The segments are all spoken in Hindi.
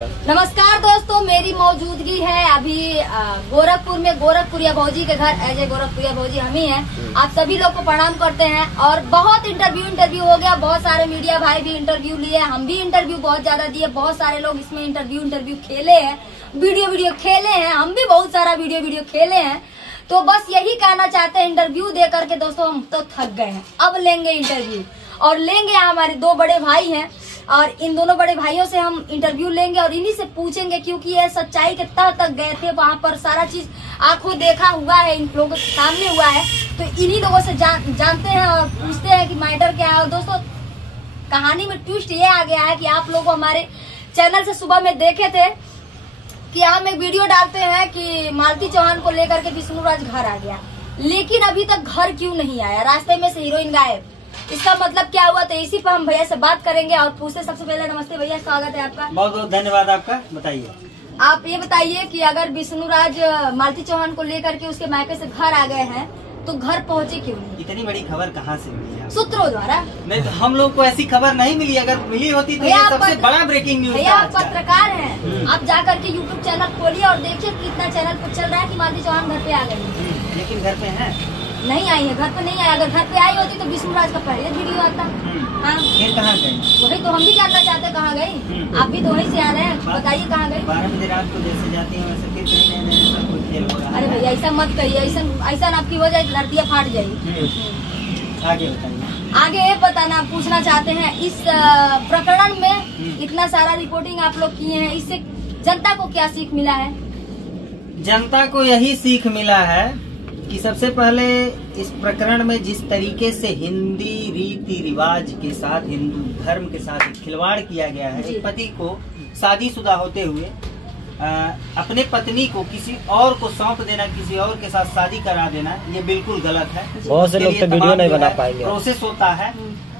नमस्कार दोस्तों, मेरी मौजूदगी है अभी गोरखपुर में गोरखपुरिया भौजी के घर। अजय गोरखपुरिया भौजी हम ही हैं। आप सभी लोग को प्रणाम करते हैं। और बहुत इंटरव्यू हो गया, बहुत सारे मीडिया भाई भी इंटरव्यू लिए, हम भी इंटरव्यू बहुत ज्यादा दिए, बहुत सारे लोग इसमें इंटरव्यू खेले हैं, वीडियो खेले हैं, हम भी बहुत सारा वीडियो खेले हैं। तो बस यही कहना चाहते हैं, इंटरव्यू दे करके दोस्तों हम तो थक गए हैं। अब लेंगे इंटरव्यू और लेंगे, हमारे दो बड़े भाई हैं और इन दोनों बड़े भाइयों से हम इंटरव्यू लेंगे और इन्हीं से पूछेंगे, क्योंकि ये सच्चाई के तह तक गए थे। वहाँ पर सारा चीज आंखों देखा हुआ है, इन लोगों के सामने हुआ है। तो इन्हीं लोगों से जानते हैं और पूछते हैं कि मैटर क्या है। और दोस्तों, कहानी में ट्विस्ट ये आ गया है कि आप लोग हमारे चैनल से सुबह में देखे थे कि हम एक वीडियो डालते हैं कि मालती चौहान को लेकर के विष्णु राज घर आ गया, लेकिन अभी तक घर क्यों नहीं आया, रास्ते में से हीरोइन गायब। इसका मतलब क्या हुआ? तो इसी पर हम भैया से बात करेंगे और पूछते। सबसे पहले नमस्ते भैया, स्वागत है आपका। बहुत बहुत धन्यवाद आपका। बताइए, आप ये बताइए कि अगर विष्णु राज मालती चौहान को लेकर के उसके मायके से घर आ गए हैं तो घर पहुंचे क्यों नहीं? इतनी बड़ी खबर कहाँ से मिली है? सूत्रों द्वारा। नहीं तो हम लोग को ऐसी खबर नहीं मिली। अगर मिली होती तो ये सबसे बड़ा ब्रेकिंग न्यूज। भैया आप पत्रकार हैं, आप जाकर के यूट्यूब चैनल खोलिए और देखिए कितना चैनल पर चल रहा है कि मालती चौहान घर पे आ गई। लेकिन घर पे है नहीं आई है, घर पे नहीं आई। अगर घर पे आई होती तो विष्णु राज का पहले वीडियो आता। हाँ, फिर कहाँ गई? वही तो हम भी जानना चाहते, कहाँ गई? आप भी तो वहीं से आ रहे हैं, बताइए कहाँ गई? 12 बजे रात को जैसे जाती है वैसे फिर कहीं नहीं सब कुछ खेल हो रहा है। अरे भैया ऐसा मत करिए, ऐसा आपकी वजह लड़कियाँ फाट जाएगी। आगे बताइए। आगे ये बताना पूछना चाहते हैं, इस प्रकरण में इतना सारा रिपोर्टिंग आप लोग किए हैं, इससे जनता को क्या सीख मिला है? जनता को यही सीख मिला है कि सबसे पहले इस प्रकरण में जिस तरीके से हिंदी रीति रिवाज के साथ, हिंदू धर्म के साथ खिलवाड़ किया गया है, एक पति को शादीशुदा होते हुए अपने पत्नी को किसी और को सौंप देना, किसी और के साथ शादी करा देना, ये बिल्कुल गलत है। बहुत से लोग तो वीडियो नहीं बना पाएंगे। प्रोसेस होता है,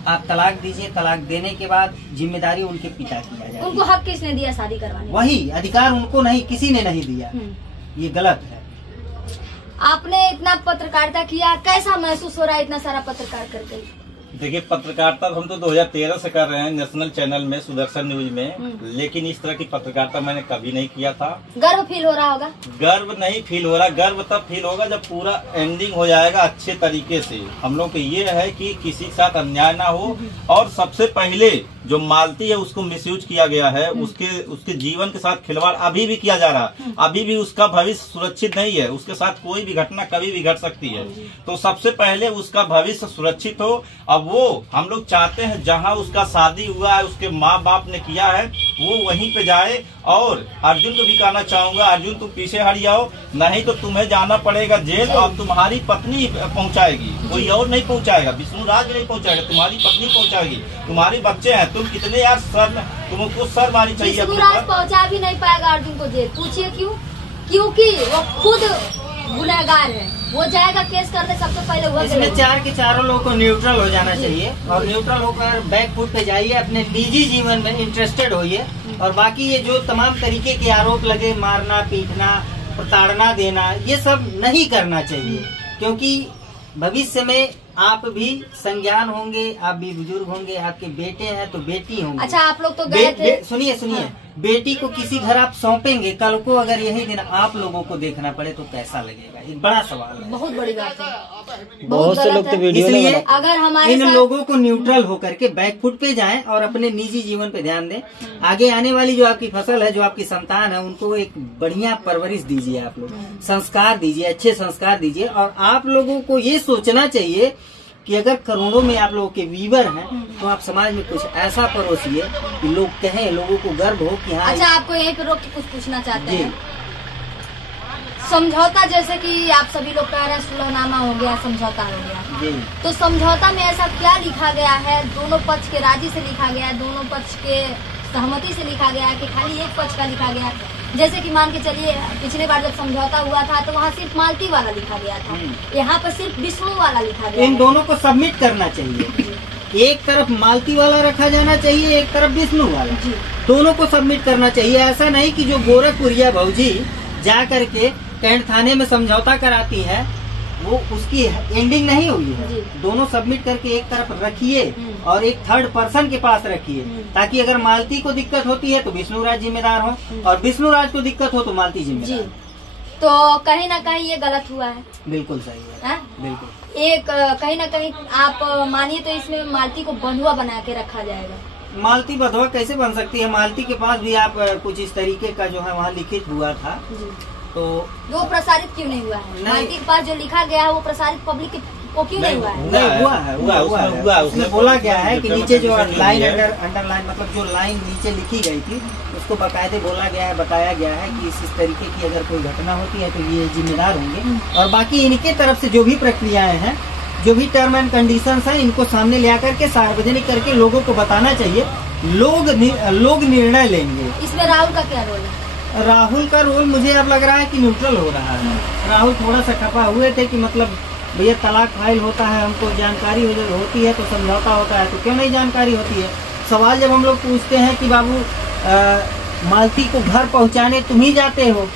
आप तलाक दीजिए, तलाक देने के बाद जिम्मेदारी उनके पिता की आ जाएगी। उनको हक किसने दिया शादी करवाने? वही अधिकार उनको नहीं, किसी ने नहीं दिया। ये गलत है। आपने इतना पत्रकारिता किया, कैसा महसूस हो रहा है इतना सारा पत्रकार करके? देखिए, पत्रकारिता हम तो 2013 से कर रहे हैं नेशनल चैनल में, सुदर्शन न्यूज में, लेकिन इस तरह की पत्रकारिता मैंने कभी नहीं किया था। गर्व फील हो रहा होगा? गर्व नहीं फील हो रहा। गर्व तब फील होगा जब पूरा एंडिंग हो जाएगा अच्छे तरीके से। हम लोग को ये है कि किसी के साथ अन्याय ना हो। और सबसे पहले जो मालती है उसको मिसयूज किया गया है, उसके जीवन के साथ खिलवाड़ अभी भी किया जा रहा है। अभी भी उसका भविष्य सुरक्षित नहीं है। उसके साथ कोई भी घटना कभी भी घट सकती है। तो सबसे पहले उसका भविष्य सुरक्षित हो। अब वो हम लोग चाहते हैं जहां उसका शादी हुआ है, उसके माँ बाप ने किया है, वो वहीं पे जाए। और अर्जुन को भी कहना चाहूंगा, अर्जुन तुम पीछे हट जाओ, नहीं तो तुम्हें जाना पड़ेगा जेल और तुम्हारी पत्नी पहुंचाएगी, कोई और नहीं पहुंचाएगा। विष्णु राज नहीं पहुंचाएगा, तुम्हारी पत्नी पहुंचाएगी। तुम्हारे बच्चे हैं, तुम कितने यार तुमको शर्म आनी चाहिए। विष्णु राज पहुंचा भी नहीं पाएगा अर्जुन को जेल। पूछिए क्यों? क्योंकि वो खुद गुनहगार है, वो जाएगा केस करने। सबसे पहले वो इसमें चार के चारों लोगों को न्यूट्रल हो जाना चाहिए और न्यूट्रल होकर बैक फुट पे जाइए, अपने निजी जीवन में इंटरेस्टेड होइए। और बाकी ये जो तमाम तरीके के आरोप लगे, मारना पीटना, प्रताड़ना देना, ये सब नहीं करना चाहिए। क्योंकि भविष्य में आप भी संज्ञान होंगे, आप भी बुजुर्ग होंगे, आपके बेटे हैं तो बेटी होंगे। अच्छा, आप लोग तो गए थे। सुनिए हाँ। बेटी को किसी घर आप सौंपेंगे, कल को अगर यही दिन आप लोगों को देखना पड़े तो कैसा लगेगा? एक बड़ा सवाल है। बहुत बड़ी बात है। बहुत से लोग तो वीडियो इसलिए अगर हमारे इन लोगों को न्यूट्रल होकर के बैक फुट पे जाएं और अपने निजी जीवन पे ध्यान दें। आगे आने वाली जो आपकी फसल है, जो आपकी संतान है, उनको एक बढ़िया परवरिश दीजिए। आप लोग संस्कार दीजिए, अच्छे संस्कार दीजिए। और आप लोगों को ये सोचना चाहिए कि अगर करोड़ों में आप लोगों के व्यूवर हैं तो आप समाज में कुछ ऐसा परोसिए कि लोग कहें, लोगों को गर्व हो कि हाँ। अच्छा, आपको यहीं पे रोक के कुछ पूछना चाहते हैं। समझौता, जैसे कि आप सभी लोग कह रहे हैं सुलहनामा हो गया, समझौता हो गया, तो समझौता में ऐसा क्या लिखा गया है? दोनों पक्ष के राजी से लिखा गया है, दोनों पक्ष के सहमति से लिखा गया है कि खाली एक पक्ष का लिखा गया? जैसे कि मान के चलिए, पिछले बार जब समझौता हुआ था तो वहाँ सिर्फ मालती वाला लिखा गया था, यहाँ पर सिर्फ विष्णु वाला लिखा गया। इन दोनों को सबमिट करना चाहिए। एक तरफ मालती वाला रखा जाना चाहिए, एक तरफ विष्णु वाला, दोनों को सबमिट करना चाहिए। ऐसा नहीं कि जो गोरखपुरिया भौजी जा करके कैंट थाने में समझौता कराती है वो उसकी एंडिंग नहीं हुई है। जी। दोनों सबमिट करके एक तरफ रखिए और एक थर्ड पर्सन के पास रखिए, ताकि अगर मालती को दिक्कत होती है तो विष्णुराज जिम्मेदार हो, और विष्णुराज को दिक्कत हो तो मालती जी। जिम्मेदार। तो कहीं ना कहीं ये गलत हुआ है। बिल्कुल सही है, हाँ? बिल्कुल। एक कहीं ना कहीं आप मानिए तो इसमें मालती को बंधुआ बना के रखा जाएगा। मालती बंधुआ कैसे बन सकती है? मालती के पास भी आप कुछ इस तरीके का जो है वहाँ लिखित हुआ था, जी। तो वो प्रसारित क्यों नहीं हुआ है? नहीं। मालती के पास जो लिखा गया है वो प्रसारित पब्लिक को क्यों नहीं हुआ है? नहीं हुआ है, उसमें बोला गया है कि नीचे जो लाइन अंडरलाइन मतलब जो लाइन नीचे लिखी गई थी उसको बकायदे बोला गया है, बताया गया है कि इस तरीके की अगर कोई घटना होती है तो ये जिम्मेदार होंगे, और बाकी इनके तरफ से जो भी प्रक्रियाएं हैं, जो भी टर्म एंड कंडीशंस हैं, इनको सामने ले आकर के सार्वजनिक करके लोगों को बताना चाहिए। लोग निर्णय लेंगे। इसमें राहुल का क्या रोल है? राहुल का रोल मुझे अब लग रहा है कि न्यूट्रल हो रहा है। राहुल थोड़ा सा खपा हुए थे कि मतलब भैया तलाक फाइल होता है, हमको जानकारी होती है तो समझौता होता है, तो क्यों नहीं जानकारी होती है? सवाल जब हम लोग पूछते हैं कि बाबू मालती को घर पहुंचाने तुम ही जाते हो,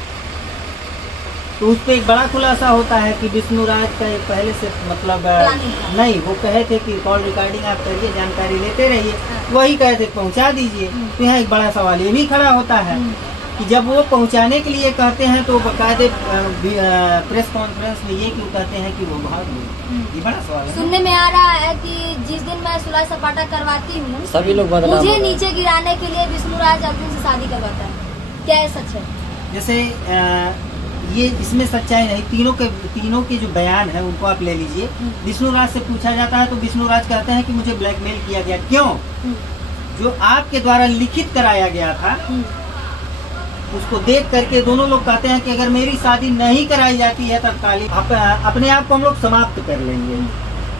तो उस पर एक बड़ा खुलासा होता है कि विष्णुराज का पहले से मतलब नहीं, वो कहे थे कि कॉल रिकॉर्डिंग आप करिए, जानकारी लेते रहिए, वही कहे थे पहुंचा दीजिए। तो यहाँ एक बड़ा सवाल ये भी खड़ा होता है कि जब वो पहुंचाने के लिए कहते हैं तो बकायदे प्रेस कॉन्फ्रेंस में ये क्यों कहते हैं कि वो भाग गए? ये बड़ा सवाल है। सुनने में आ रहा है कि जिस दिन मैं सुलह सपाटा करवाती हूँ सभी लोग मुझे नीचे गिराने के लिए विष्णुराज अर्जुन से शादी करवाता है। क्या है सच है? जैसे ये इसमें सच्चाई नहीं, तीनों के जो बयान है उनको आप ले लीजिए। विष्णुराज से पूछा जाता है तो विष्णुराज कहते हैं कि मुझे ब्लैकमेल किया गया। क्यों? जो आपके द्वारा लिखित कराया गया था उसको देख करके दोनों लोग कहते हैं कि अगर मेरी शादी नहीं कराई जाती है तत्कालीन अपने आप को हम लोग समाप्त कर लेंगे।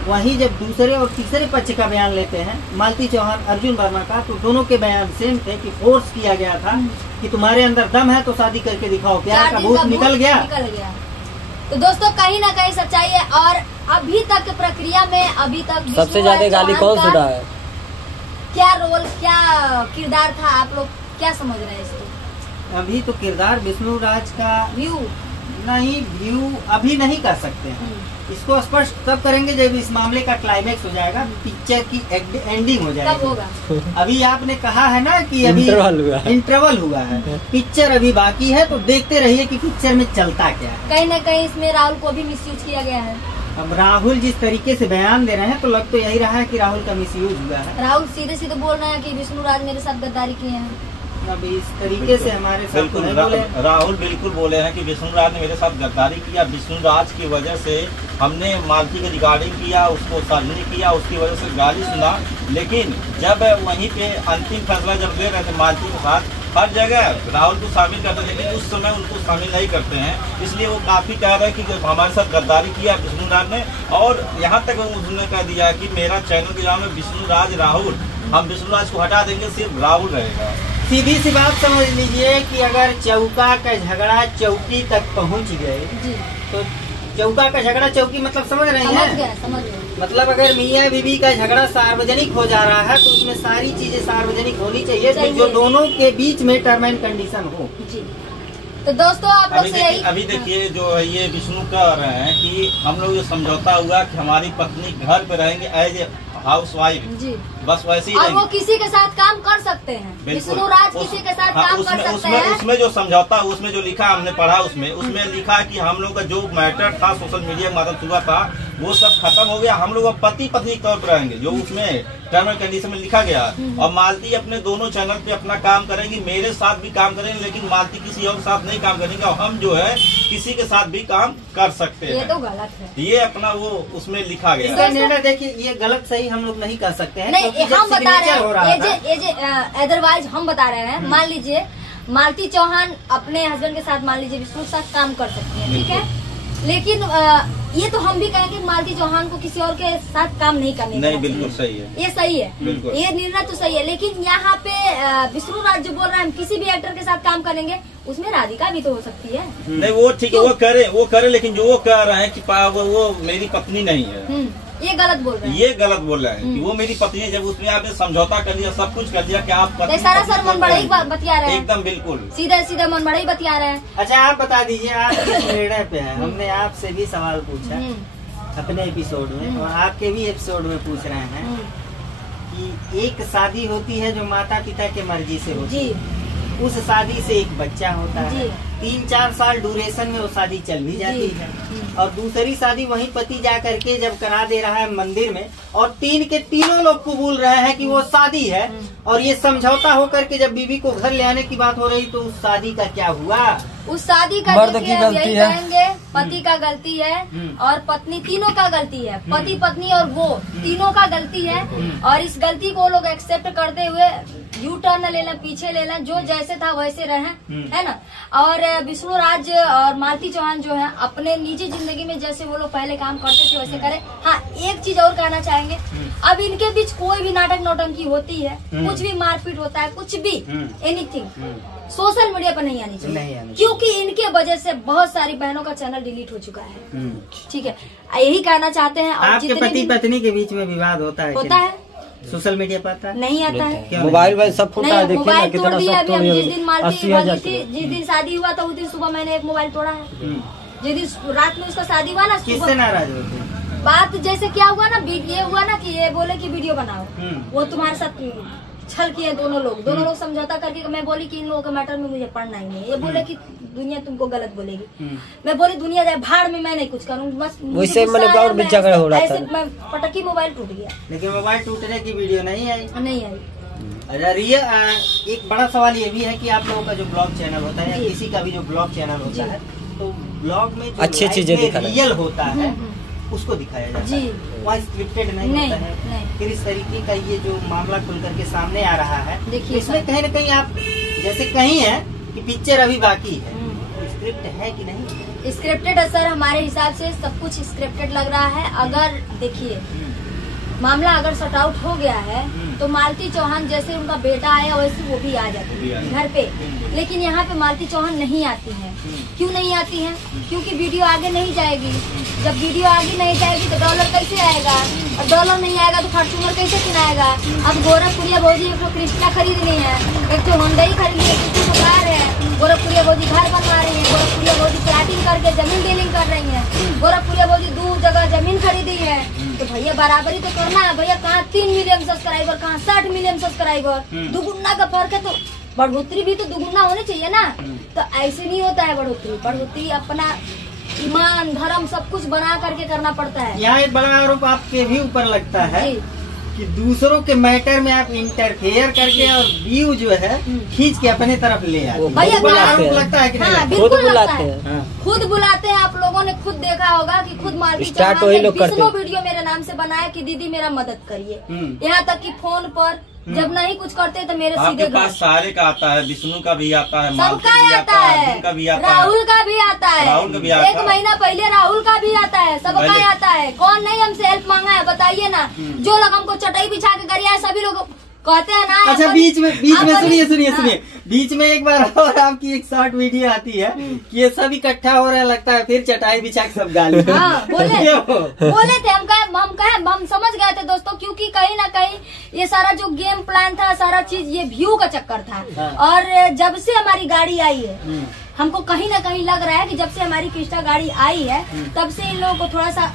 वहीं जब दूसरे और तीसरे पक्ष का बयान लेते हैं मालती चौहान अर्जुन वर्मा का, तो दोनों के बयान सेम थे कि फोर्स किया गया था कि तुम्हारे अंदर दम है तो शादी करके दिखाओ, प्यार का भूत निकल गया। तो दोस्तों कहीं ना कहीं सच्चाई है। और अभी तक प्रक्रिया में अभी तक सबसे ज्यादा गाली कौन सुना है? क्या रोल, क्या किरदार था? आप लोग क्या समझ रहे हैं इसको? अभी तो किरदार विष्णुराज का व्यू अभी नहीं कर सकते हैं। इसको स्पष्ट तब करेंगे जब इस मामले का क्लाइमेक्स हो जाएगा, पिक्चर की एंडिंग हो जाएगी, तब होगा। अभी आपने कहा है ना कि अभी इंटरवल हुआ है, पिक्चर अभी बाकी है, तो देखते रहिए कि पिक्चर में चलता क्या है। कहीं न कहीं इसमें राहुल को भी मिसयूज किया गया है। अब राहुल जिस तरीके से बयान दे रहे हैं तो लग तो यही रहा है कि राहुल का मिसयूज हुआ है। राहुल सीधे सीधे बोल रहे हैं कि विष्णुराज मेरे साथ गद्दारी किए हैं। अब इस तरीके से हमारे साथ बिल्कुल राहुल बिल्कुल बोले हैं कि विष्णुराज ने मेरे साथ गद्दारी किया, विष्णुराज की वजह से हमने मालती की रिकॉर्डिंग किया, उसको सार्वजनिक किया, उसकी वजह से गाली सुना। लेकिन जब वहीं पे अंतिम फैसला जब ले रहे थे मालती के साथ, हर जगह राहुल को शामिल करते हैं, लेकिन उस समय उनको शामिल नहीं करते हैं। इसलिए वो काफी कह रहे हैं कि हमारे साथ गद्दारी किया विष्णुराज ने, और यहाँ तक उसने कह दिया कि मेरा चैनल के नाम है विष्णुराज राहुल, हम विष्णुराज को हटा देंगे, सिर्फ राहुल रहेगा। सीधी सी बात समझ लीजिए कि अगर चौका का झगड़ा चौकी तक पहुंच गए तो चौका का झगड़ा चौकी मतलब समझ रहे हैं? समझ गए। मतलब अगर मियाँ बीवी का झगड़ा सार्वजनिक हो जा रहा है तो उसमें सारी चीजें सार्वजनिक होनी चाहिए, तो जो दोनों के बीच में टर्म एंड कंडीशन हो। जी। तो दोस्तों आप लोग से अभी देखिए जो है ये विष्णु कह रहे हैं कि हम लोग ये समझौता हुआ कि हमारी पत्नी घर पे रहेंगे एज ए हाउस वाइफ, बस वैसे ही और वो किसी के साथ काम कर सकते हैं। विष्णुराज किसी के साथ काम कर सकते हैं। उसमें जो समझौता, उसमें जो लिखा हमने पढ़ा, उसमें लिखा कि हम लोग का जो मैटर था सोशल मीडिया के माध्यम से हुआ था वो सब खत्म हो गया, हम लोग अब पति पत्नी तौर पर रहेंगे, जो उसमें टर्म एंड कंडीशन में लिखा गया। और मालती अपने दोनों चैनल पे अपना काम करेंगी, मेरे साथ भी काम करेंगे, लेकिन मालती किसी और साथ नहीं काम करेंगे, और हम जो है किसी के साथ भी काम कर सकते हैं। ये तो गलत है, ये अपना वो उसमें लिखा गया। इसका निर्णय देखिए, ये गलत सही हम लोग नहीं कर सकते हैं। नहीं, हम बता रहे हैं, अदरवाइज हम बता रहे हैं। मान लीजिए मालती चौहान अपने हस्बैंड के साथ मान लीजिए विष्णु के साथ काम कर सकती है, ठीक है, लेकिन ये तो हम भी कहेंगे मालती चौहान को किसी और के साथ काम नहीं करने देना। नहीं, बिल्कुल सही है, ये सही है, ये निर्णय तो सही है। लेकिन यहाँ पे विष्णुराज जो बोल रहे हैं हम किसी भी एक्टर के साथ काम करेंगे, उसमें राधिका भी तो हो सकती है। नहीं वो ठीक है, वो करे, लेकिन जो वो कह रहे हैं कि वो मेरी पत्नी नहीं है, ये गलत बोल रहे हैं। ये गलत बोल रहे हैं कि वो मेरी पत्नी है, जब उसमें आपने समझौता कर दिया, सब कुछ कर दिया कि आप पत्नी सारा सर मन बड़ा ही बतिया रहे हैं, एकदम बिल्कुल सीधे सीधे मन बड़ा ही बतिया रहे हैं। अच्छा आप बता दीजिए, आप किस निर्णय पे हैं? हमने आपसे भी सवाल पूछा अपने एपिसोड में और आपके भी एपिसोड में पूछ रहे हैं कि एक शादी होती है जो माता पिता के मर्जी से होती है, उस शादी से एक बच्चा होता है, 3-4 साल ड्यूरेशन में वो शादी चल भी जाती है, और दूसरी शादी वही पति जा करके जब करा दे रहा है मंदिर में, और 3 के तीनों लोग कबूल रहे हैं कि वो शादी है, और ये समझौता होकर के जब बीवी को घर ले आने की बात हो रही तो उस शादी का क्या हुआ? उस शादी का मर्द देखिए की गलती यही है। कहेंगे, पति का गलती है और पत्नी, तीनों का गलती है, पति पत्नी और वो तीनों का गलती है। और इस गलती को लोग एक्सेप्ट करते हुए यू टर्न ले लें, पीछे ले लें, जो जैसे था वैसे रहें, है ना। और विष्णु राज और मालती चौहान जो है अपने निजी जिंदगी में जैसे वो लोग पहले काम करते थे वैसे करें। हाँ, एक चीज और कहना चाहेंगे, अब इनके बीच कोई भी नाटक नौटंकी होती है, कुछ भी मारपीट होता है, कुछ भी एनीथिंग, सोशल मीडिया पर नहीं आनी चाहिए, क्योंकि इनके वजह से बहुत सारी बहनों का चैनल डिलीट हो चुका है। ठीक है, यही कहना चाहते हैं। और आपके पति पत्नी के बीच में विवाद होता है? होता है, सोशल मीडिया पर आता है? नहीं आता है। मोबाइल में सब फूटा है, नहीं, देखिए ना मोबाइल कितना तोड़ दिया। सब अभी तोड़ हम जिस दिन दिया, मालती 80,000 थी, जिस दिन शादी हुआ था उस दिन सुबह मैंने एक मोबाइल तोड़ा है। जिस दिन रात में उसका शादी हुआ ना, किससे नाराज होते हैं? बात जैसे क्या हुआ ना, ये हुआ ना कि ये बोले कि वीडियो बनाओ, वो तुम्हारे साथ छल किए दोनों लोग समझौता करके। मैं बोली कि इन लोगों के मैटर में मुझे पढ़ना ही नहीं। ये बोले कि दुनिया तुमको गलत बोलेगी। मैं बोली दुनिया जाए भाड़ में, मैं नहीं कुछ करूँगी, बस वैसे मैंने और भी झगड़ा हो रहा था। ऐसे मैं पटकी, मोबाइल टूट गया। लेकिन मोबाइल टूटने की वीडियो नहीं आई? नहीं आई। एक बड़ा सवाल ये भी है कि आप लोगों का जो ब्लॉग चैनल होता है, किसी का भी जो ब्लॉग चैनल होता है, तो ब्लॉग में जो अच्छी चीजें रियल होता है उसको दिखाया जाता है, वहाँ स्क्रिप्टेड नहीं होता है। फिर इस तरीके का ये जो मामला खुल करके सामने आ रहा है, देखिए इसमें कहीं न कहीं आप जैसे कहीं है कि पिक्चर अभी बाकी है, स्क्रिप्ट है कि नहीं? स्क्रिप्टेड है सर, हमारे हिसाब से सब कुछ स्क्रिप्टेड लग रहा है। अगर देखिए मामला अगर सॉर्ट आउट हो गया है तो मालती चौहान जैसे उनका बेटा आया वैसे वो भी आ जाती है घर पे, लेकिन यहाँ पे मालती चौहान नहीं आती हैं। क्यों नहीं आती हैं? क्योंकि वीडियो आगे नहीं जाएगी। जब वीडियो आगे नहीं जाएगी तो डॉलर कैसे आएगा, और डॉलर नहीं आएगा तो फॉर्च्यूनर कैसे किनाएगा। अब गोरखपुरिया भौजी एक तो क्रिस्टा खरीदनी है, एक तो होंडई खरीदनी है, किसी को कार है। गोरखपुरिया भौजी घर बनवा रही है, गोरखपुरिया भौजी प्लाटिंग करके जमीन डीलिंग कर रही है, गोरखपुरिया भौजी 2 जगह जमीन खरीदी है। तो भैया बराबरी तो करना है भैया। कहाँ 3 मिलियन सब्सक्राइबर, कहाँ 60 मिलियन सब्सक्राइबर, दुगुना का फर्क है। तो बढ़ोतरी भी तो दुगुना होनी चाहिए ना। तो ऐसे नहीं होता है बढ़ोतरी अपना ईमान धर्म सब कुछ बना करके करना पड़ता है। यहाँ एक बड़ा आरोप आपके भी ऊपर लगता है कि दूसरों के मैटर में आप इंटरफेयर करके और व्यू जो है खींच के अपने तरफ ले आते हैं। भैया आरोप लगता है कि नहीं? हाँ, बिल्कुल लगता है। खुद बुलाते हैं। आप लोगों ने खुद देखा होगा कि खुद मालती चौहान ने विष्णु वीडियो मेरे नाम से बनाया कि दीदी मेरा मदद करिए। यहाँ तक कि फोन पर जब नहीं कुछ करते तो मेरे सीधे पास सारे का आता है, विष्णु का भी आता है, सबका आता है, राहुल का भी आता है, एक महीना पहले राहुल का भी आता है, सबका आता है। कौन नहीं हमसे हेल्प मांगा है बताइए ना। जो लोग हमको चटाई बिछा के गरिया है सभी लोग कहते हैं ना। अच्छा बीच में सुनिए बीच में एक बार और आपकी एक शॉर्ट वीडियो आती है कि ये सब इकट्ठा हो रहा है, लगता है फिर चटाई बिछा के सब गाली। हाँ, बोले थे हम समझ गए थे दोस्तों, क्योंकि कहीं ना कहीं ये सारा जो गेम प्लान था, सारा चीज ये व्यू का चक्कर था। और जब से हमारी गाड़ी आई है हमको कहीं ना कहीं लग रहा है कि जब से हमारी क्रिस्टा गाड़ी आई है तब से इन लोगों को थोड़ा सा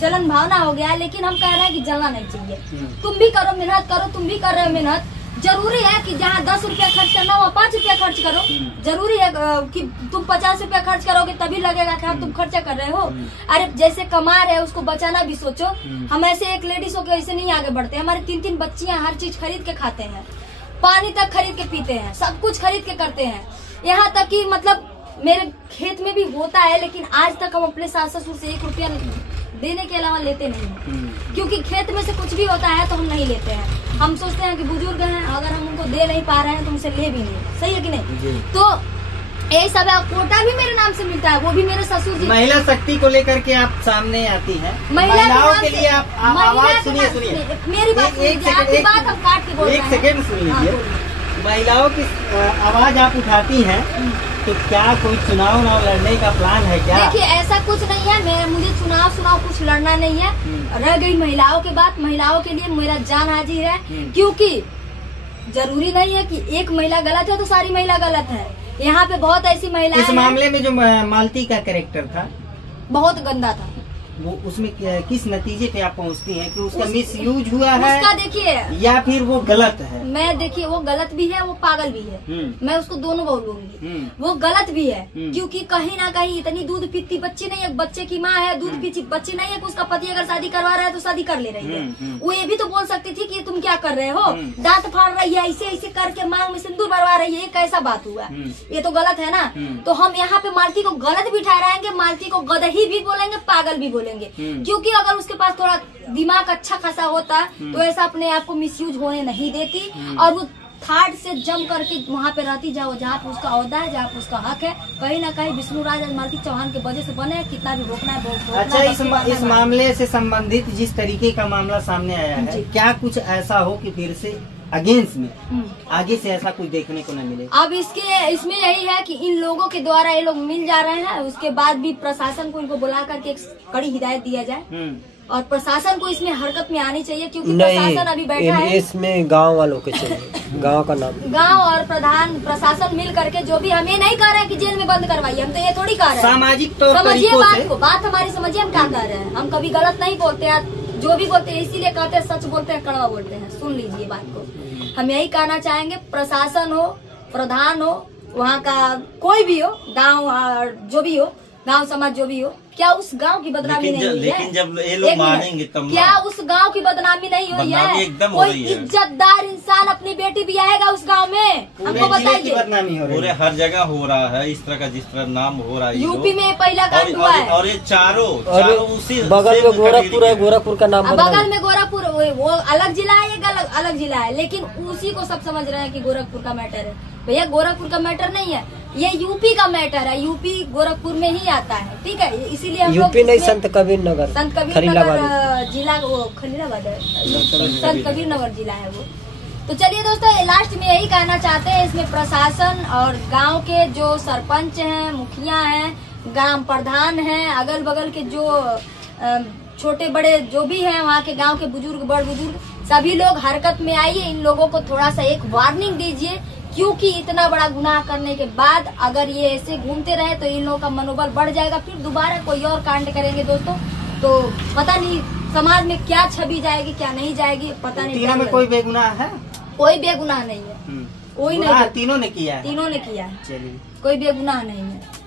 जलन भावना हो गया है। लेकिन हम कह रहे हैं कि जलना नहीं चाहिए। तुम भी करो मेहनत, करो, तुम भी कर रहे हो मेहनत। जरूरी है कि जहाँ 10 रुपया खर्च करना हो 5 रुपया खर्च करो। जरूरी है कि तुम 50 रुपया खर्च करोगे तभी लगेगा कि हाँ तुम खर्चा कर रहे हो। अरे जैसे कमा रहे हो उसको बचाना भी सोचो। हम ऐसे एक लेडीज हो के ऐसे नहीं आगे बढ़ते। हमारी 3-3 बच्चियां हर चीज खरीद के खाते हैं, पानी तक खरीद के पीते हैं, सब कुछ खरीद के करते हैं। यहाँ तक कि मतलब मेरे खेत में भी होता है, लेकिन आज तक हम अपने सास ससुर से 1 रुपया देने के अलावा लेते नहीं हैं। क्योंकि खेत में से कुछ भी होता है तो हम नहीं लेते हैं। हम सोचते हैं कि बुजुर्ग हैं, अगर हम उनको दे नहीं पा रहे हैं तो उनसे ले भी नहीं। सही है कि नहीं? तो यही सब है। कोटा भी मेरे नाम से मिलता है, वो भी मेरे ससुर जी। महिला शक्ति को लेकर के आप सामने आती हैं, महिलाओं के लिए आप आवाज सुनिए मेरी बात, आपकी बात हम काट के बोल रहे हैं। 1 सेकेंड सुन लीजिए। महिलाओं की आवाज आप उठाती हैं तो क्या कोई चुनाव लड़ने का प्लान है क्या? देखिए ऐसा कुछ नहीं है, मुझे चुनाव कुछ लड़ना नहीं है। रह गई महिलाओं के बात, महिलाओं के लिए मेरा जान हाजिर है, क्योंकि जरूरी नहीं है कि एक महिला गलत है तो सारी महिला गलत है। यहाँ पे बहुत ऐसी महिलाएं इस मामले में जो मालती का कैरेक्टर था बहुत गंदा था। वो उसमें किस नतीजे पे आप पहुँचती हैं कि उसका मिस यूज हुआ है उसका देखिए या फिर वो गलत है? मैं देखिए वो गलत भी है, वो पागल भी है। मैं उसको दोनों बोलूंगी। वो गलत भी है क्योंकि कहीं ना कहीं इतनी दूध पीती बच्ची नहीं है, बच्चे की माँ है, दूध पीती बच्ची नहीं है कि उसका पति अगर शादी करवा रहा है तो शादी कर ले रही है। वो ये भी तो बोल सकती थी कि तुम क्या कर रहे हो, दांत फाड़ रही है, ऐसे ऐसे करके मांग में सिंदूर भरवा रही है, ये कैसा बात हुआ? ये तो गलत है ना। तो हम यहाँ पे मालती को गलत भी ठहराएंगे, मालती को गदही भी बोलेंगे, पागल भी बोलेंगे, क्योंकि अगर उसके पास थोड़ा दिमाग अच्छा खासा होता तो ऐसा अपने आप को मिसयूज होने नहीं देती और वो थाट से जम करके वहाँ पे रहती जहाँ पे उसका ओहदा है, जहाँ पे उसका हक है। कहीं ना कहीं विष्णु राज मालती चौहान के वजह से बने, कितना भी रोकना है रोकना। अच्छा, इस मामले से संबंधित जिस तरीके का मामला सामने आया है, क्या कुछ ऐसा हो कि फिर से अगेंस्ट में आगे से ऐसा कुछ देखने को न मिले? अब इसमें यही है कि इन लोगों के द्वारा ये लोग मिल जा रहे हैं, उसके बाद भी प्रशासन को इनको बुला करके एक कड़ी हिदायत दिया जाए और प्रशासन को इसमें हरकत में आनी चाहिए, क्योंकि प्रशासन अभी बैठा है। इसमें गांव वालों के चाहिए, गांव का नाम, गांव और प्रशासन मिल करके, जो भी हम ये नहीं कह रहे हैं कि जेल में बंद करवाइए, हम तो ये थोड़ी कह रहे हैं, सामाजिक तौर समझिए बात हमारी समझिए, हम क्या कह रहे हैं। हम कभी गलत नहीं बोलते हैं, जो भी बोलते हैं इसीलिए कहते हैं सच बोलते हैं, कड़वा बोलते हैं। सुन लीजिए बात को, हम यही कहना चाहेंगे, प्रशासन हो, प्रधान हो, वहाँ का कोई भी हो, गांव जो भी हो, गांव समाज जो भी हो, क्या उस गांव की बदनामी नहीं हुई है? लेकिन जब ये लोग मानेंगे तब क्या उस गांव की बदनामी नहीं हुई है? एकदम कोई इज्जतदार इंसान अपनी बेटी भी आएगा उस गांव में? हमको बताइए। बदनामी हो रही है, पूरे हर जगह हो रहा है इस तरह का, जिस तरह नाम हो रहा है। यूपी में पहला कांड हुआ है और ये चारों उसी बगल में गोरखपुर है, गोरखपुर का नाम बगल में गोरखपुर, वो अलग जिला है, ये अलग जिला है, लेकिन उसी को सब समझ रहे हैं कि गोरखपुर का मैटर है। भैया गोरखपुर का मैटर नहीं है, ये यूपी का मैटर है, यूपी गोरखपुर में ही आता है, ठीक है। इसीलिए हम यूपी नहीं, संत कबीर नगर जिला, वो खलीलाबाद है, संत कबीर नगर जिला है वो। तो चलिए दोस्तों, लास्ट में यही कहना चाहते हैं, इसमें प्रशासन और गांव के जो सरपंच हैं, मुखिया हैं, ग्राम प्रधान हैं, अगल बगल के जो छोटे बड़े जो भी हैं, वहाँ के गांव के बुजुर्ग, बड़ बुजुर्ग, सभी लोग हरकत में आइए। इन लोगों को थोड़ा सा एक वार्निंग दीजिए, क्योंकि इतना बड़ा गुनाह करने के बाद अगर ये ऐसे घूमते रहे तो इन लोगों का मनोबल बढ़ जाएगा, फिर दोबारा कोई और कांड करेंगे दोस्तों, तो पता नहीं समाज में क्या छवि जाएगी, क्या नहीं जाएगी, पता नहीं। तीनों में कोई बेगुनाह है? कोई बेगुनाह नहीं है, कोई नहीं, तीनों ने किया है, तीनों ने किया है, चलिए कोई बेगुनाह नहीं है।